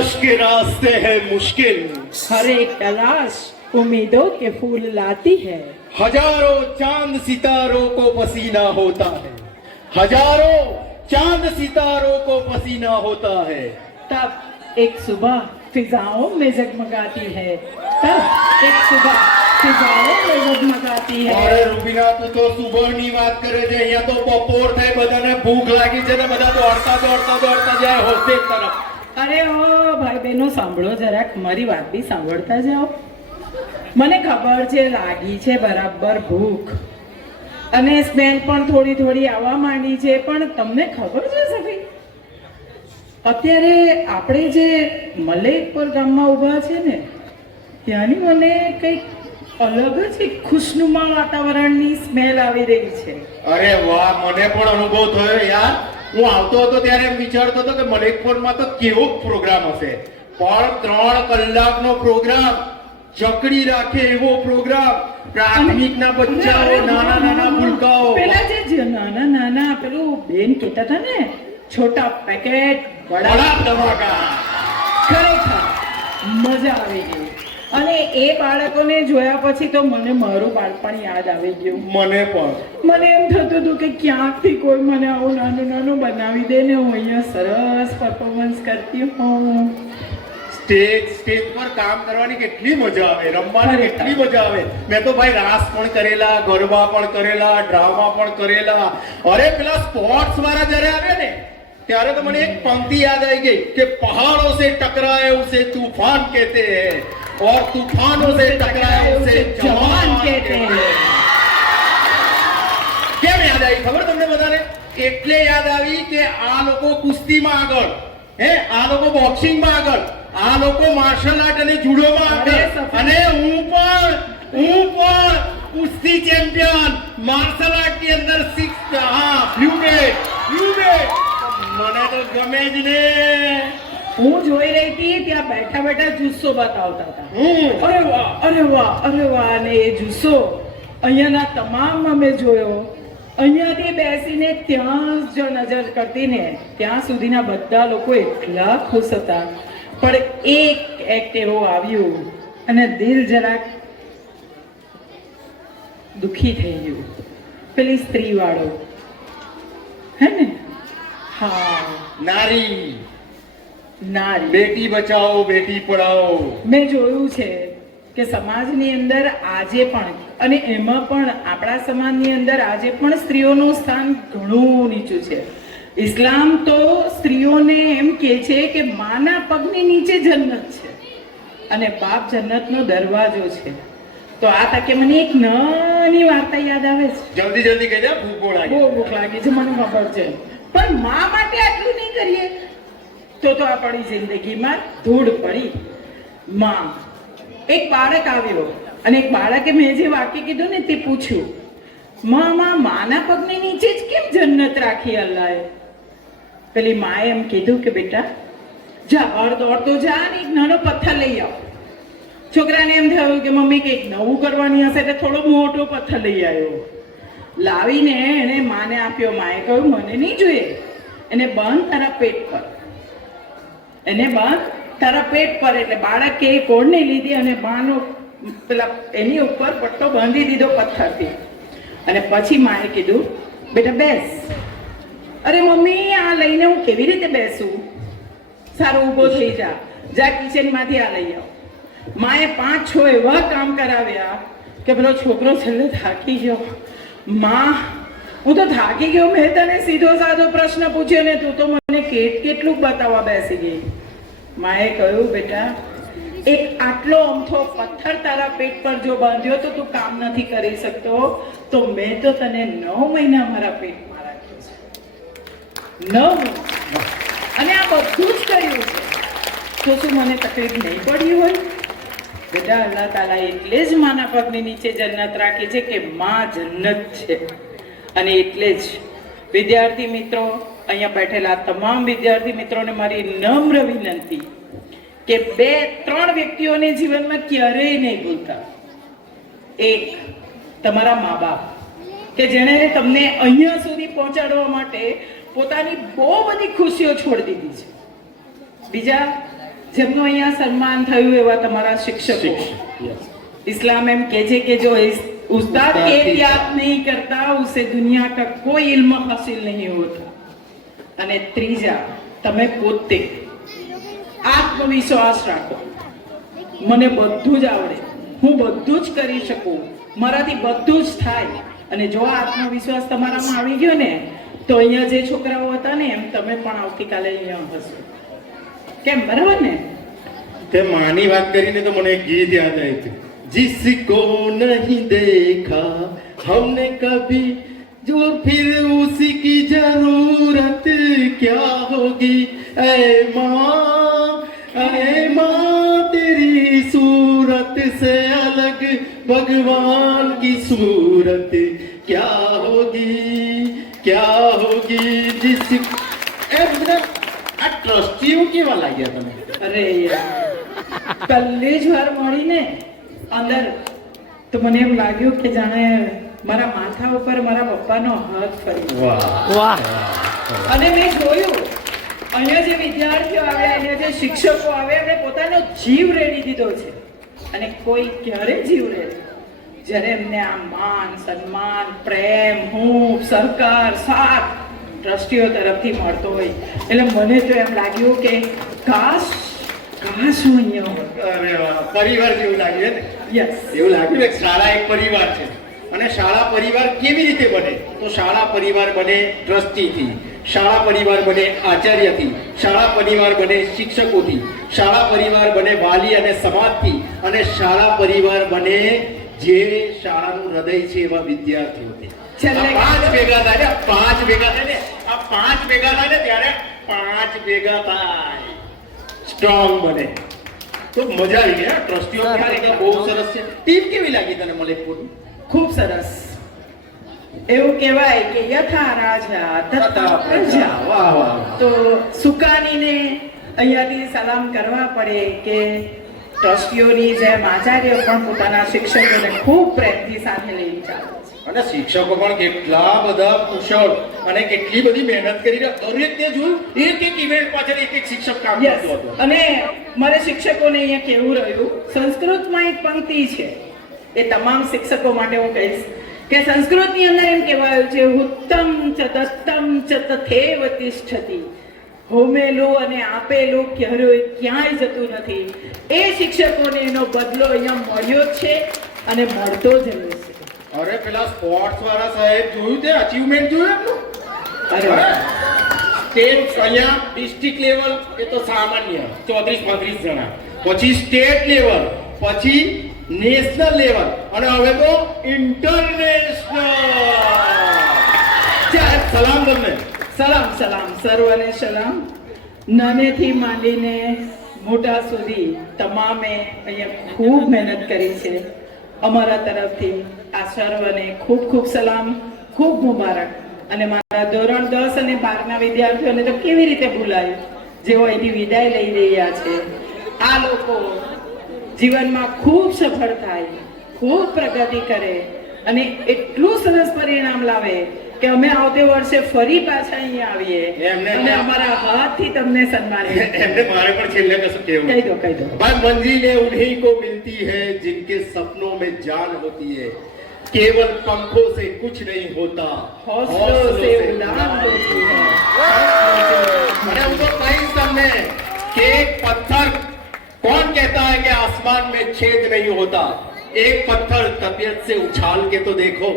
तलाश के रास्ते हैं मुश्किल, हर एक तलाश उम्मीदों के फूल लाती है। हजारों चांद सितारों को पसीना होता है, हजारों चांद सितारों को पसीना होता है। तब एक सुबह फिजाओं में जगमगाती है, तब एक सुबह फिजाओं में जगमगाती है। अरे रुबीना, તું તો સુબહની વાત કરે છે, અહીંયા તો બપોર થઈ, બધાને ભૂખ લાગી છે ને બધા દોડતા દોડતા દોડતા જાય હોસ્ટેલ તરફ. અરે ઓ ભાઈ બહેનો, સાંભળો જરાક, મારી વાત બી સાંભળતા જાઓ. મને ખબર છે લાગી છે બરાબર ભૂખ, અને સ્મેલ પણ થોડી થોડી આવવા માંડી છે, પણ તમને ખબર છે સફી, અત્યારે આપણે જે મલેકપુર ગામમાં ઊભા છે ને, ત્યાંની મને કંઈક અલગ જ એક ખુશનુમા વાતાવરણની સ્મેલ આવી રહી છે. અરે વાહ, મને પણ અનુભવ થયો યાર. હું આવતો હતો ત્યારે એમ વિચારતો હતો કે મલેકપુરમાં તો કેવો પ્રોગ્રામ હશે, પણ 3 કલાકનો પ્રોગ્રામ, ચકડી રાખે એવો પ્રોગ્રામ, પ્રાથમિકના બચ્ચાઓ, નાના નાના ભૂલકાઓ. પેલા જે નાના નાના પેલું બેન કહેતા હતા ને, છોટા પેકેટ વડા ધમાકા, ખરેખર મજા આવી ગઈ. અને એ બાળકોને જોયા પછી તો મને મારું બાળપણ યાદ આવી ગયું. મને પણ. મને એમ થતું હતું કે ક્યાંકથી કોઈ મને આવું નાનું નાનું બનાવી દે ને હું અહીંયા સરસ પરફોર્મન્સ કરતી હોઉં. સ્ટેજ પર કામ કરવાની કેટલી મજા આવે, રમવાની કેટલી મજા આવે. મેં તો ભાઈ રાસ પણ કરેલા, ગરબા પણ કરેલા, ડ્રામા પણ કરેલા. અરે પેલા સ્પોર્ટ્સ વાળા જ્યારે આવે ને ત્યારે તો મને એક પંક્તિ યાદ આવી ગઈ કે પહાડો સે ટકરાए उसे तूफान कहते हैं और तूफानों से टकराए उसे जवान कहते हैं. કેમ યાદ આવી ખબર તમને બધાને? એટલે યાદ આવી કે આ લોકો કુસ્તીમાં આગળ, આ લોકો બોક્સિંગમાં આગળ, આ લોકો માર્શલ આર્ટ અને જુડોમાં આગળ, અને હું પણ કુસ્તી ચેમ્પિયન, માર્શલ આર્ટ ની અંદર 6 બ્લુ બેલ્ટ. મને તો ગમે જ ને. હું જોઈ રહી હતી ત્યાં બેઠા બેઠા જુસ્સો બતાવતા હતા. અરે વાહ, અરે વાહ, અરે વાહ. અને એ જુસ્સો અહીંયાના તમામ મેં જોયો. અહીંયાથી બેસીને ત્યાં જો નજર કરતી ને ત્યાં સુધીના બધા લોકો એટલા ખુશ હતા. પણ એક એક્ટ એવો આવ્યું અને દિલ જરાક દુખી થઈ ગયું. પેલી સ્ત્રી વાળો, હે ને? હા, નારી, બેટી બચાવો બેટી પઢાઓ. મેં જોયું છે કે સમાજની અંદર આજે પણ, અને એમાં પણ આપણા સમાજની અંદર આજે પણ સ્ત્રીઓનું સ્થાન ઘણું નીચું છે. ઇસ્લામ તો સ્ત્રીઓને એમ કહે છે કે માના પગની નીચે જન્નત છે અને બાપ જન્નતનો દરવાજો છે. તો આ તકે મને એક નાની વાર્તા યાદ આવે છે. જલ્દી જલ્દી કહી દે, બહુ ભૂખ લાગી છે, મને ખબર છે. પણ મા માટે આટલું નહીં કરીએ તો આપણી જિંદગીમાં ધૂળ પડી. માં, એક બાળક આવ્યો અને એક બાળકે મેં જે વાક્ય કીધું ને તે પૂછ્યું, માના પગની નીચે જ કેમ જન્નત રાખી અલ્લાહે? પેલી માએ એમ કીધું કે બેટા જા, દોડતો જા ને એક નાનો પથ્થર લઈ આવ. છોકરાને એમ થયું કે મમ્મી કંઈક નવું કરવાની હશે એટલે થોડો મોટો પથ્થર લઈ આવ્યો. લાવીને એને માને આપ્યો. માએ કહ્યું મને નહીં જોઈએ, એને બાંધ તારા પેટ પર, એને બાંધ તારા પેટ પર. એટલે બાળકે કોળને લીધી અને માનો પેલા એની ઉપર પટ્ટો બાંધી દીધો પથ્થરથી. અને પછી માએ કીધું બેટા બેસ. અરે મમ્મી, આ લઈને હું કેવી રીતે બેસું? સારું, ઊભો થઈ જા, કિચનમાંથી આ લઈ આવ. માએ 5-6 એવા કામ કરાવ્યા કે પેલો છોકરો છેલ્લે થાકી ગયો. માં, હું તો થાકી ગયો. મેં તને સીધો સાધો પ્રશ્ન પૂછ્યો ને તું તો મને કેટલું બતાવવા બેસી ગઈ. માએ કહ્યું બેટા, એક આટલો અમથો પથ્થર તારા પેટ પર જો બાંધ્યો તો તું કામ નથી કરી શકતો, તો મેં તો તને 9 મહિના મારા પેટમાં રાખ્યો છે. 9 મહિના. અને આ બધું જ કર્યું છે તો શું મને તકલીફ નહીં પડી હોય? બેટા, અલ્લાહ તાલા એટલે જ માના પગની નીચે જન્નત રાખી છે કે માં જન્નત છે. અને એટલે જ વિદ્યાર્થી મિત્રો, અહીંયા બેઠેલા તમામ વિદ્યાર્થી મિત્રોને મારી નમ્ર વિનંતી કે 2-3 વ્યક્તિઓને જીવનમાં ક્યારેય નહીં ભૂલતા. એક, તમારા મા બાપ કે જેણે તમને અહીંયા સુધી પહોંચાડવા માટે પોતાની બહુ બધી ખુશીઓ છોડી દીધી છે. બીજા, જેમનું અહીંયા સન્માન થયું એવા તમારા શિક્ષકો. इस्लाम एम कहजे कि जो उस्ताद की एहतियात नहीं करता उसे दुनिया का कोई इल्म हासिल नहीं होता. અને ત્રીજા, તમે પોતે આત્મવિશ્વાસ રાખો. મને બધું જ આવડે, હું બધું જ કરી શકું, મારાથી બધું જ થાય. અને જો આ આત્મવિશ્વાસ તમારામાં આવી ગયો ને તો અહીંયા જે છોકરાઓ હતા ને એમ તમે પણ આવતીકાલે અહીંયા હશો. કેમ, બરાબર ને? તે માની વાત કરીને તો મને એક ગીત યાદ આવ્યું, जिसको नहीं देखा हमने कभी जो फिर उसी की जरूरत क्या होगी. ऐ माँ तेरी सूरत से अलग भगवान की सूरत क्या होगी जिस આ ટ્રસ્ટીઓ કેવા લાગ્યા તમે? અરે યાર, પહેલી જ વાર મળીને અંદર તો મને એમ લાગ્યું કે જાણે મારા માથા ઉપર મારા પપ્પાનો હાથ ફરી. વાહ. અને મેં જોયું અહીંયા જે વિદ્યાર્થીઓ આવ્યા, અહીંયા જે શિક્ષકો આવ્યા, એમણે પોતાનો જીવ રેડી દીધો છે. અને કોઈ ક્યારે જીવ રેડે જ્યારે એમને આ માન, સન્માન, પ્રેમ, હૂંફ, સહકાર, સાથ ટ્રસ્ટીઓ તરફથી મળતો હોય. એટલે મને તો એમ લાગ્યું કે કાશ હું અહીંયા હોત. અરે વાહ, પરિવાર જેવું લાગ્યું ને? યસ. એવું લાગ્યું કે શાળા એક પરિવાર છે. અને શાળા પરિવાર કેવી રીતે બને? તો શાળા પરિવાર બને ટ્રસ્ટીથી, શાળા પરિવાર બને આચાર્યથી, શાળા પરિવાર બને શિક્ષકોથી, શાળા પરિવાર બને વાલી અને સમાજથી, અને શાળા પરિવાર બને જે શાળાનું હૃદય છે એવા વિદ્યાર્થીઓથી. પાંચ ભેગા થાય ને, પાંચ ભેગા થાય ને, આ પાંચ ભેગા થાય ને ત્યારે પાંચ ભેગા થાય સ્ટ્રોંગ બને. તો મજા આવી ગઈ. ટ્રસ્ટીઓ ખરેખર બહુ સરસ છે. ટીમ કેવી લાગી તને મલેકપુર? ખૂબ સરસ. એવું કહેવાય કે યથા રાજા તથા પ્રજા. વાહ વાહ. તો સુકાનીને અહીંયાથી સલામ કરવા પડે કે ટ્રસ્ટીઓની જેમ આચાર્ય પણ પોતાના શિક્ષકોને ખૂબ પ્રેમથી સાથે લઈને ચાલે છે. અને શિક્ષકો પણ કેટલા બધા કુશળ અને કેટલી બધી મહેનત કરી રહ્યા. દરેકને જોયું એક ઇવેન્ટ પાછળ એક શિક્ષક કામ Yes. કરતો હતો. અને મારે શિક્ષકોને અહીંયા કેવું રહ્યું, સંસ્કૃતમાં એક પંક્તિ છે, એ તમામ શિક્ષકો માટે હું કહીશ કે સંસ્કૃતની અંદર એમ કહેવાયું છે, ઉત્તમ ચ દત્તમ ચ તથેવ તિષ્ઠતિ. હોમેલું અને આપેલું ક્યાંય જતું નથી. એ શિક્ષકોને એનો બદલો અહીંયા મળ્યો જ છે અને મળતો જ રહેશે. અરે પેલા સ્પોર્ટ્સ વાળા સાહેબ જોયું તે અચીવમેન્ટ જોયું એમનું? અરે સ્ટેટ અહીંયા ડિસ્ટ્રિક્ટ લેવલ એ તો સામાન્ય 34-35 જણા, પછી સ્ટેટ લેવલ, પછી નેશનલ લેવલ, અને હવે તો ઇન્ટરનેશનલ. સલામ તમને. સલામ સલામ, સર્વને સલામ. નાનેથી માંડીને મોટા સુધી તમામે અહીંયા ખૂબ મહેનત કરી છે. અમારા તરફથી આ સર્વને ખૂબ ખૂબ સલામ, ખૂબ મુબારક. અને મારા ધોરણ 10 અને 12 ના વિદ્યાર્થીઓને તો કેવી રીતે ભૂલાયું, જેઓ અહીંથી વિદાય લઈ રહ્યા છે. આ લોકો જીવનમાં ખૂબ સફળ થાય, ખૂબ પ્રગતિ કરે અને એટલું સરસ પરિણામ લાવે કે અમે આવતે વર્ષે ફરી પાછા અહીંયા આવીએ અને અમારા હાથથી તમને સન્માનિત. એમને મારે પણ છેલ્લે કશું કહેવું. કહી દો. भाई मंजिलें उन्हीं को मिलती है जिनके सपनों में जान होती है. केवल पंखों से कुछ नहीं होता, हौसलों से उड़ान होती है. अरे वो तो कहीं सबने कि एक पत्थर कौन कहता है कि आसमान में छेद नहीं होता. एक पत्थर तबीयत से उछाल के तो देखो.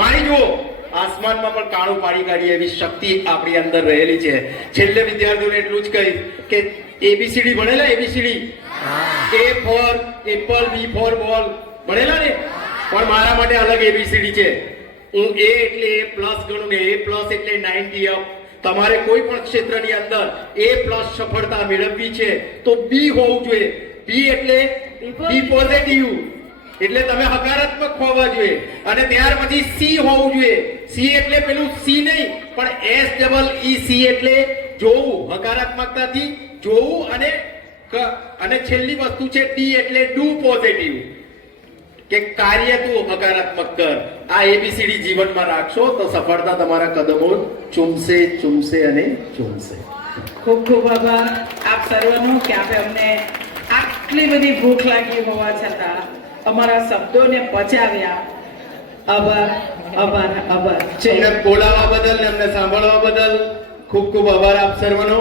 मानी જુઓ, આસમાનમાં પણ કાળું પાડી કાઢીએ એવી શક્તિ આપણી અંદર રહેલી છે. છેલ્લે વિદ્યાર્થીઓને એટલું જ કહીશ કે એબીસીડી ભણેલા? ABCD, A for apple, B for ball ભણેલા ને? પણ મારા માટે અલગ એબીસીડી છે. હું એ એટલે એ પ્લસ ગણું ને એ પ્લસ એટલે 90 અપ. તમારે કોઈ પણ ક્ષેત્રની અંદર એ પ્લસ સફળતા મેળવવી છે તો બી હોવું જોઈએ. બી એટલે બી પોઝિટિવ, એટલે તમે હકારાત્મક હોવા જોઈએ. અને ત્યાર પછી સી હોવું જોઈએ. સી એટલે પેલું સી નહીં પણ SEE, એટલે જોવું, હકારાત્મકતાથી જોવું. અને છેલ્લી વસ્તુ છે ડી એટલે ડુ પોઝિટિવ, કે કાર્ય તું હકારાત્મક કર. આ એબીસીડી જીવનમાં રાખશો તો સફળતા તમારા કદમો ચૂમશે અને ચૂમશે. ખૂબ ખૂબ આભાર આપ સર્વનો કે આપે અમને આટલી બધી ભૂખ લાગી હોવા છતાં અમારા શબ્દોને પચાવ્યા. આભાર આભાર આભાર. અમને બોલાવવા બદલ ને અમને સાંભળવા બદલ ખૂબ ખૂબ આભાર આપ સર્વનો.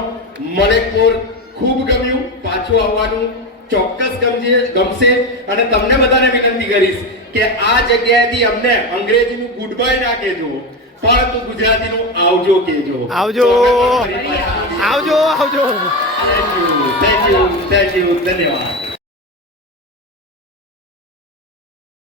મલેકપુર ખૂબ ગમ્યું, પાછું આવવાનું ચોક્કસ ગમશે. અને તમને બધાને વિનંતી કરીશ કે આ જગ્યાએથી અમને અંગ્રેજીનું ગુડ બાય ના કહેજો, પરંતુ ગુજરાતીનું આવજો કહેજો. આવજો આવજો આવજો. થેન્ક યુ ધન્યવાદ.